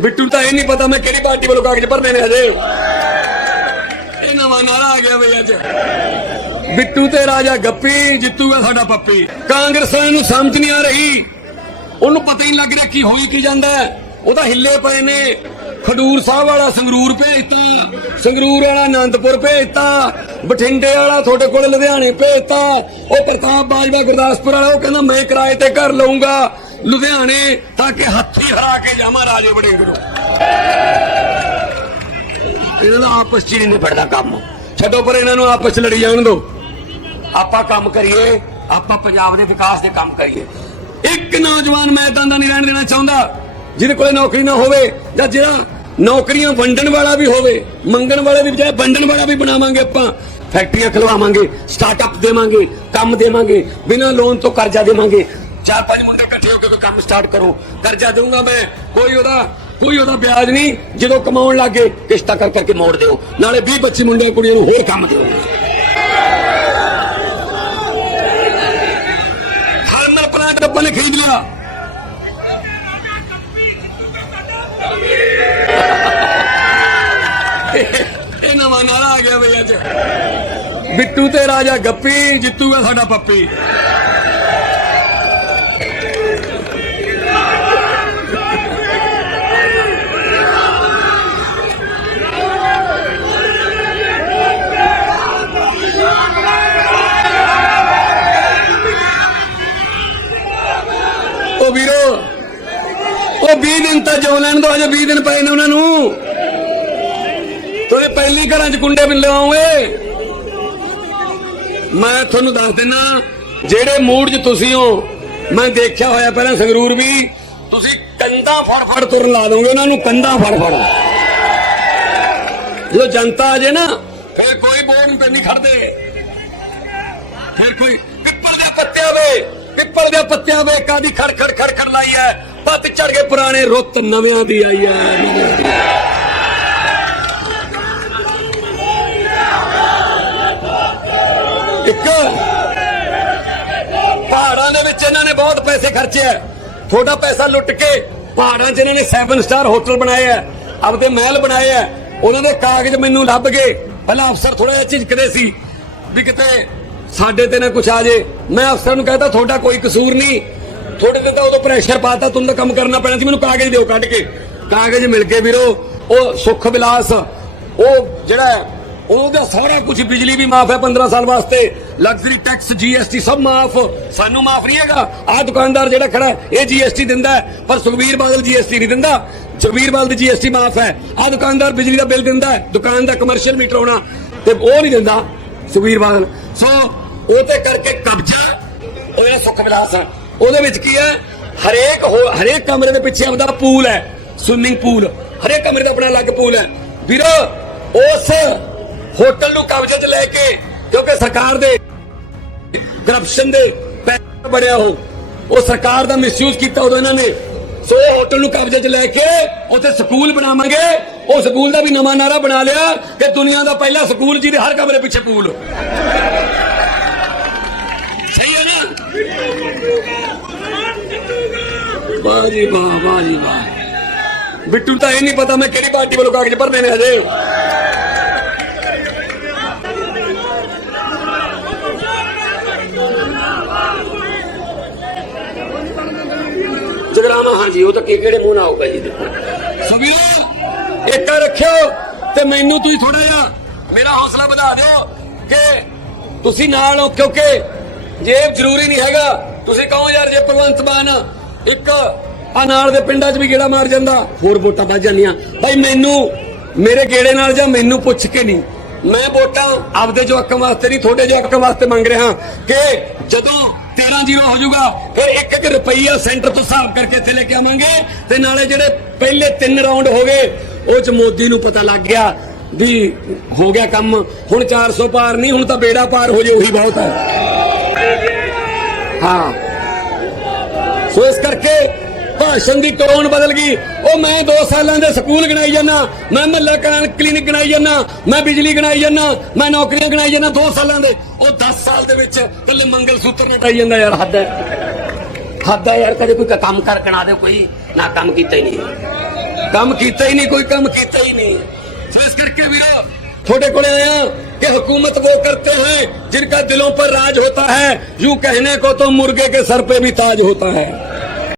ਬਿੱਟੂ ਤਾਂ ਇਹ ਨਹੀਂ ਪਤਾ ਮੈਂ ਕਿਹੜੀ ਪਾਰਟੀ ਵੱਲੋਂ ਕਾਗਜ਼ ਭਰਨੇ ਨੇ ਹਜੇ। ਇਹ ਨਵਾਂ ਨਾਰਾ ਆ ਗਿਆ ਬਈ ਅੱਜ। ਬਿੱਟੂ ਤੇ ਰਾਜਾ ਗੱਪੀ ਜਿੱਤੂਗਾ ਸਾਡਾ ਪੱਪੀ। ਕਾਂਗਰਸ ਨੂੰ ਸਮਝ ਨਹੀਂ ਆ ਰਹੀ। ਉਹਨੂੰ ਪਤਾ ਹੀ ਨਹੀਂ ਲੱਗ ਰਿਹਾ ਕੀ ਹੋਈ, ਕੀ ਜਾਂਦਾ ਉਹਦਾ ਹਿੱਲੇ ਪਏ ਨੇ। ਖਡੂਰ ਸਾਹਿਬ ਵਾਲਾ ਸੰਗਰੂਰ ਭੇਜਤਾ। ਸੰਗਰੂਰ ਵਾਲਾ ਆਨੰਦਪੁਰ ਭੇਜਤਾ। ਬਠਿੰਡੇ ਵਾਲਾ ਤੁਹਾਡੇ ਕੋਲ ਲੁਧਿਆਣੇ ਭੇਜਤਾ। ਉਹ ਪ੍ਰਤਾਪ ਬਾਜਵਾ ਗੁਰਦਾਸਪੁਰ ਵਾਲਾ, ਉਹ ਕਹਿੰਦਾ, ਮੈਂ ਕਿਰਾਏ ਤੇ ਘਰ ਲਊਂਗਾ। ਲੁਧਿਆਣੇ ਤਾਂ ਕਿ ਹੱਥੀ ਹਰਾ ਕੇ ਜਾਵਾਂ ਰਾਜੇ ਵੜਿੰਗ ਨੂੰ। ਇਹਨਾਂ ਦਾ ਆਪਸ ਚ ਨਹੀਂ ਨਿਬੜਦਾ ਕੰਮ। ਛੱਡੋ ਪਰ ਇਹਨਾਂ ਨੂੰ ਆਪਸ ਚ ਲੜੀ ਜਾਣ ਦਿਓ ਆਪਾਂ ਕੰਮ ਕਰੀਏ, ਆਪਾਂ ਪੰਜਾਬ ਦੇ ਵਿਕਾਸ ਦੇ ਕੰਮ ਕਰੀਏ। ਇੱਕ ਨੌਜਵਾਨ ਮੈਂ ਇਦਾਂ ਦਾ ਨਹੀਂ ਰਹਿਣ ਦੇਣਾ ਚਾਹੁੰਦਾ, ਜਿਹਦੇ ਕੋਲੇ ਨੌਕਰੀ ਨਾ ਹੋਵੇ ਜਾਂ ਜਿਹੜਾ ਨੌਕਰੀਆਂ ਵੰਡਣ ਵਾਲਾ ਵੀ ਹੋਵੇ, ਮੰਗਣ ਵਾਲੇ ਦੀ ਬਜਾਏ ਵੰਡਣ ਵਾਲਾ ਵੀ ਬਣਾਵਾਂਗੇ ਆਪਾਂ। ਫੈਕਟਰੀਆਂ ਖਲਵਾਵਾਂਗੇ ਸਟਾਰਟਅਪ ਦੇਵਾਂਗੇ, ਕੰਮ ਦੇਵਾਂਗੇ, ਬਿਨਾਂ ਲੋਨ ਤੋਂ ਕਰਜ਼ਾ ਦੇਵਾਂਗੇ। ਚਾਰ ਪੰਜ ਮੁੰਡੇ ਇਕੱਠੇ ਹੋ ਕੇ ਕੋਈ ਕੰਮ ਸਟਾਰਟ ਕਰੋ। ਕਰਜ਼ਾ ਦਊਂਗਾ ਮੈਂ। ਕੋਈ ਉਹਦਾ ਕੋਈ ਉਹਦਾ ਵਿਆਜ ਨਹੀਂ। ਜਦੋਂ ਕਮਾਉਣ ਲੱਗੇ, ਕਿਸ਼ਤਾਂ ਕਰ ਕਰਕੇ ਮੋੜ ਦਿਓ। ਨਾਲੇ 20 25 ਮੁੰਡਿਆਂ ਕੁੜੀਆਂ ਨੂੰ ਹੋਰ ਕੰਮ ਦਿਓ। ਥਰਮਲ ਪਲਾਂਟ ਰੱਬਾਂ ਨੇ ਖਰੀਦ ਲਿਆ। ਇਹ ਨਵਾਂ ਨਾਰਾ ਆ ਗਿਆ ਬਈ ਅੱਜ। ਬਿੱਟੂ ਤੇ ਰਾਜਾ ਗੱਪੀ, ਜਿੱਤੂਗਾ ਸਾਡਾ ਪੱਪੀ ਉਹ ਵੀਰੋ ਉਹ 20 ਦਿਨ ਤਾਂ ਜੋ ਲੈਣ ਦੋ ਅਜੇ 20 ਦਿਨ ਪਏ ਨੇ ਉਹਨਾਂ ਨੂੰ। ਤੋਰੇ ਪਹਿਲੀ ਘਰਾਂ 'ਚ ਕੁੰਡੇ ਵੀ ਲਵਾਉਂਗੇ ਮੈਂ ਤੁਹਾਨੂੰ ਦੱਸ ਦਿੰਨਾ, ਜਿਹੜੇ ਮੂਡ 'ਚ ਤੁਸੀਂ ਹੋ, ਮੈਂ ਦੇਖਿਆ ਹੋਇਆ ਪਹਿਲਾਂ ਸੰਗਰੂਰ ਵੀ, ਤੁਸੀਂ ਕੰਧਾਂ ਫੜ ਫੜ ਤੁਰਨ ਲਾ ਦੋਗੇ, ਉਹਨਾਂ ਨੂੰ ਕੰਧਾਂ ਫੜ ਫੜ। ਜਦੋਂ ਜਨਤਾ ਆ ਜੇ ਨਾ, ਫਿਰ ਕੋਈ ਬੋਲ ਨਹੀਂ ਪੈਂਦੀ ਖੜਦੇ। ਫਿਰ ਕੋਈ ਪਿੱਪਲ ਦੇ ਪੱਤਿਆਂ ਵੇ, ਪਿੱਪਲ ਦੇ ਪੱਤਿਆਂ ਵੇ ਕਾਦੀ ਖੜ ਖੜ ਖੜ ਖੜ ਲਾਈ ਹੈ। ਪੱਤ ਚੜ ਕੇ ਪੁਰਾਣੇ ਰੁੱਤ ਨਵਿਆਂ ਦੀ ਆਈ ਐ। ਇੱਕ ਪਹਾੜਾਂ ਦੇ ਵਿੱਚ ਇਹਨਾਂ ਨੇ ਬਹੁਤ ਪੈਸੇ ਖਰਚੇ ਐ। ਥੋੜਾ ਪੈਸਾ ਲੁੱਟ ਕੇ ਪਹਾੜਾਂ 'ਚ ਇਹਨਾਂ ਨੇ 7 ਸਟਾਰ ਹੋਟਲ ਬਣਾਏ ਐ। ਆਪਦੇ ਮਹਿਲ ਬਣਾਏ ਐ। ਉਹਨਾਂ ਦੇ ਕਾਗਜ਼ ਮੈਨੂੰ ਲੱਭ ਗਏ। ਪਹਿਲਾਂ ਅਫਸਰ ਥੋੜਾ ਜਿਹਾ ਝਿਜਕਦੇ ਸੀ ਵੀ ਕਿਤੇ ਸਾਡੇ ਤੇ ਨਾ ਕੁਛ ਆ ਜੇ। ਮੈਂ ਅਫਸਰ ਨੂੰ ਕਹਿੰਦਾ ਤੁਹਾਡਾ ਕੋਈ ਕਸੂਰ ਨਹੀਂ। ਥੋੜੇ ਤੇ ਤਾਂ ਉਦੋਂ ਪ੍ਰੈਸ਼ਰ ਪਾਤਾ ਤੁਹਾਨੂੰ ਤਾਂ ਕੰਮ ਕਰਨਾ ਪੈਣਾ ਸੀ ਮੈਨੂੰ ਕਾਗਜ਼ ਦਿਓ ਕੱਢ ਕੇ। ਕਾਗਜ਼ ਮਿਲ ਕੇ ਵੀਰੋ ਉਹ ਸੁੱਖ ਵਿਲਾਸ ਉਹ ਜਿਹੜਾ ਉਹਦਾ ਸਾਰਾ ਕੁਝ ਬਿਜਲੀ ਵੀ ਮਾਫ ਹੈ 15 ਸਾਲ ਵਾਸਤੇ। ਲਗਜ਼ਰੀ ਟੈਕਸ ਜੀਐਸਟੀ ਸਭ ਮਾਫ। ਸਾਨੂੰ ਮਾਫ ਨਹੀਂ ਹੈਗਾ। ਆਹ ਦੁਕਾਨਦਾਰ ਜਿਹੜਾ ਖੜਾ ਹੈ, ਇਹ ਜੀਐਸਟੀ ਦਿੰਦਾ ਪਰ ਸੁਖਬੀਰ ਬਾਦਲ ਜੀਐਸਟੀ ਨਹੀਂ ਦਿੰਦਾ। ਸੁਖਬੀਰ ਬਾਦਲ ਦੀ ਜੀਐਸਟੀ ਮਾਫ ਹੈ। ਆਹ ਦੁਕਾਨਦਾਰ ਬਿਜਲੀ ਦਾ ਬਿੱਲ ਦਿੰਦਾ ਦੁਕਾਨ ਦਾ ਕਮਰਸ਼ੀਅਲ ਮੀਟਰ ਹੋਣਾ ਤੇ ਉਹ ਨਹੀਂ ਦਿੰਦਾ ਸੁਖਬੀਰ ਬਾਦਲ। ਸੋ ਉਹ ਤੇ ਕਰਕੇ ਕਬਜ਼ਾ ਉਹ ਜਿਹੜਾ ਸੁੱਖ ਵਿਲਾਸ ਹੈ ਉਹਦੇ ਵਿੱਚ ਕੀ ਹੈ? ਹਰੇਕ ਹਰੇਕ ਕਮਰੇ ਦੇ ਪਿੱਛੇ ਆਪਦਾ ਪੂਲ ਹੈ ਸਵਿਮਿੰਗ ਪੂਲ ਹਰੇਕ ਕਮਰੇ ਦਾ ਆਪਣਾ ਅਲੱਗ ਪੂਲ ਹੈ। ਵੀਰੋ, ਉਸ ਹੋਟਲ ਨੂੰ ਕਬਜ਼ੇ 'ਚ ਲੈ ਕੇ, ਕਿਉਂਕਿ ਸਰਕਾਰ ਦੇ ਕਰਪਸ਼ਨ ਦੇ ਪੈਸੇ ਬੜਿਆ ਉਹ ਉਹ ਸਰਕਾਰ ਦਾ ਮਿਸਯੂਜ਼ ਕੀਤਾ ਉਦੋਂ ਇਹਨਾਂ ਨੇ। ਸੋ ਹੋਟਲ ਨੂੰ ਕਬਜ਼ੇ 'ਚ ਲੈ ਕੇ ਉੱਥੇ ਸਕੂਲ ਬਣਾਵਾਂਗੇ। ਉਹ ਸਕੂਲ ਦਾ ਵੀ ਨਵਾਂ ਨਾਰਾ ਬਣਾ ਲਿਆ ਕਿ ਦੁਨੀਆ ਦਾ ਪਹਿਲਾ ਸਕੂਲ ਜਿਹਦੇ ਹਰ ਕਮਰੇ ਪਿੱਛੇ ਪੂਲ ਵਾਹ ਜੀ ਵਾਹ ਵਾਹ ਜੀ ਵਾਹ। ਬਿੱਟੂ ਤਾਂ ਇਹ ਨਹੀਂ ਪਤਾ ਮੈਂ ਕਿਹੜੀ ਪਾਰਟੀ ਵੱਲੋਂ ਕਾਗਜ਼ ਭਰਨੇ ਨੇ ਹਜੇ। ਜਗਰਾਮਾ ਹਾਂਜੀ, ਉਹ ਤਾਂ ਕਿ ਕਿਹੜੇ ਮੂੰਹ ਨਾਲ ਆਊਗਾ ਜੀ, ਦੇਖੋ। ਸੁਬੀਰ ਏਕਾ ਰੱਖਿਓ ਤੇ ਮੈਨੂੰ ਤੁਸੀਂ ਥੋੜਾ ਜਿਹਾ ਮੇਰਾ ਹੌਸਲਾ ਵਧਾ ਦਿਓ ਕਿ ਤੁਸੀਂ ਨਾਲ ਹੋ, ਕਿਉਂਕਿ ਜੇ ਜ਼ਰੂਰੀ ਨਹੀਂ ਹੈਗਾ, ਤੁਸੀਂ ਕਹੋ ਯਾਰ ਜੇ ਭਗਵੰਤ ਮਾਨ ਇੱਕ ਆ ਨਾਲ ਦੇ ਪਿੰਡਾਂ 'ਚ ਵੀ ਗੇੜਾ ਮਾਰ ਜਾਂਦਾ, ਹੋਰ ਵੋਟਾਂ ਵੱਜ ਜਾਂਦੀਆਂ। ਭਾਈ ਮੈਨੂੰ, ਮੇਰੇ ਗੇੜੇ ਨਾਲ ਜਾਂ ਮੈਨੂੰ ਪੁੱਛ ਕੇ ਨਹੀਂ। ਮੈਂ ਵੋਟਾਂ ਆਪਦੇ ਜਵਾਕਾਂ ਵਾਸਤੇ ਨਹੀਂ, ਤੁਹਾਡੇ ਜਵਾਕਾਂ ਵਾਸਤੇ ਮੰਗ ਰਿਹਾ ਕਿ ਜਦੋਂ 13 ਜ਼ੀਰੋ ਹੋ ਜਾਊਗਾ, ਫਿਰ ਇੱਕ ਇੱਕ ਰੁਪਈਆ ਸੈਂਟਰ ਤੋਂ ਹਿਸਾਬ ਕਰਕੇ ਇੱਥੇ ਲੈ ਕੇ ਆਵਾਂਗੇ ਤੇ ਨਾਲੇ ਜਿਹੜੇ ਪਹਿਲੇ ਤਿੰਨ ਰਾਉਂਡ ਹੋ ਗਏ, ਉਹ ਚ ਮੋਦੀ ਨੂੰ ਪਤਾ ਲੱਗ ਗਿਆ ਵੀ ਹੋ ਗਿਆ ਕੰਮ। ਹੁਣ 400 ਪਾਰ ਨਹੀਂ, ਹੁਣ ਤਾਂ ਬੇੜਾ ਪਾਰ ਹੋ ਜੇ ਉਹੀ ਬਹੁਤ ਹੈ। ਹਾਂ। ਸੋ ਇਸ ਕਰਕੇ ਭਾਸ਼ਣ ਦੀ ਟੋਨ ਬਦਲ ਗਈ। ਉਹ ਮੈਂ 2 ਸਾਲਾਂ ਦੇ ਸਕੂਲ ਗਣਾਈ ਜਾਂਦਾ। ਮੈਂ ਮਹੱਲਾ ਕਲੀਨਿਕ ਗਣਾਈ ਜਾਂਦਾ। ਮੈਂ ਬਿਜਲੀ ਗਣਾਈ ਜਾਂਦਾ। ਮੈਂ ਨੌਕਰੀਆਂ ਗਣਾਈ ਜਾਂਦਾ 2 ਸਾਲਾਂ ਦੇ। ਉਹ 10 ਸਾਲ ਦੇ ਵਿੱਚ ਕੱਲੇ ਮੰਗਲ ਸੂਤਰ ਨਟਾਈ ਜਾਂਦਾ ਯਾਰ, ਹੱਦ ਹੈ। ਹੱਦ ਹੈ ਯਾਰ, ਕਦੇ ਕੋਈ ਕੰਮ ਕਰ ਗਣਾ ਦੇ ਕੋਈ ਨਾ ਕੰਮ ਕੀਤਾ ਹੀ ਨਹੀਂ। ਕੰਮ ਕੀਤਾ ਹੀ ਨਹੀਂ, ਕੋਈ ਕੰਮ ਕੀਤਾ ਹੀ ਨਹੀਂ। ਸੋ ਇਸ ਕਰਕੇ ਵੀਰੋ थोड़े को आया कि हुकूमत वो करते हैं जिनका दिलों पर राज होता है यूं कहने को तो मुर्गे के सर पे भी ताज होता है